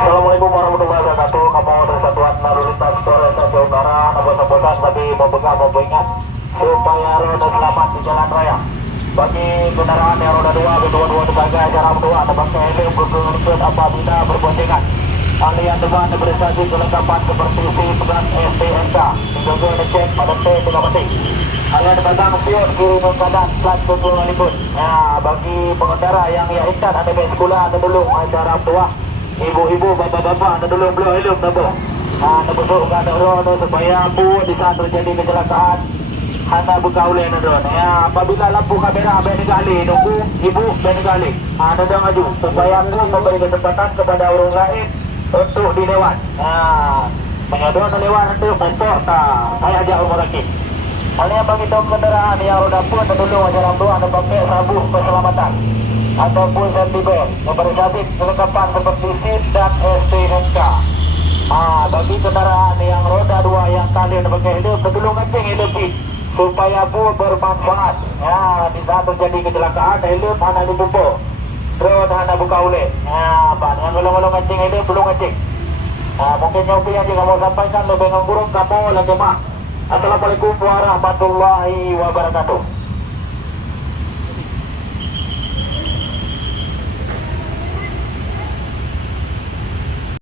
Assalamualaikum warahmatullahi wabarakatuh. Kamu Satuan Lalu Lintas Polres Jawa Barat, sahabat-sahabat bagi mempegang ingat supaya roda selamat di jalan raya. Bagi kendaraan yang roda 2, kedua-dua tegaga jarak 2 atau pakai helm berkerucut apabila berboncengan. Alian depan beristasi kelengkapan seperti SIM dan STNK. Dijaga ngecek pada T tidak penting. Alian pegang pion kiri keadaan plat tunggu ikut. Nah, bagi pengendara yang ingat ada ke sekolah ada dulu jarak 2. Ibu-ibu, bapak-bapak, ada dulu belum helm nabo. Nah, nabusuk ke ada roda supaya bu di saat terjadi kecelakaan Hana berkaulan don. Ya, apabila lampu kamera abang digali, nunggu ibu dan digali. Ada dah maju supaya aku memberi kesempatan kepada orang lain untuk dilewat. Nah, menyodor lewat untuk motor tak. Saya ajak orang lagi. Hal yang bagi kendaraan yang roda pun dulu jalan dua ada pakai sabuk keselamatan ataupun safety belt memberi sabit kelengkapan seperti SIM dan STNK. Bagi kendaraan yang roda 2 yang kalian pakai helm, kedulung ngeceng helm supaya bu bermanfaat. Ya, di saat terjadi kecelakaan helm hanya ditumpuk, drone hanya buka oleh. Ya, pak yang belum ngeceng helm belum ngeceng. Mungkin nyopi yang juga mau sampaikan lebih ngurung kamu lagi mah. Assalamualaikum warahmatullahi wabarakatuh.